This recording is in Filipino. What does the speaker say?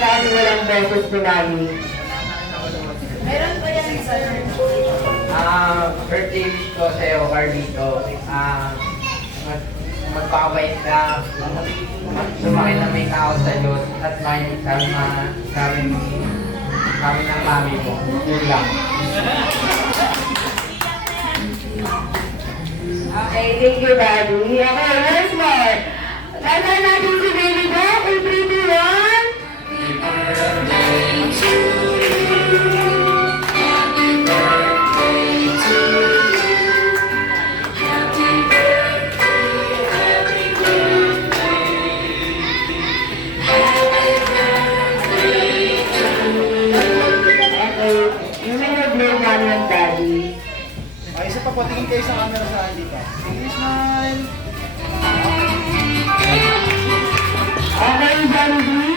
saan walang beses ni Mami? Meron ba yan, sir? Birthday wish ko sa'yo, Carlito. Magpapabait ka, lumaki na may tao sa Diyos, at makinig kami ng mami mo. Yun lang. Okay, thank you, Daddy. Okay, once more. Tanda natin si Baby Doc. In 3, 2, 1. Okay, yung may nag-blow namin ng Daddy. Ay, isa pa po, tingin kayo sa camera sa dito. Sige, smile! Okay, Jollibee.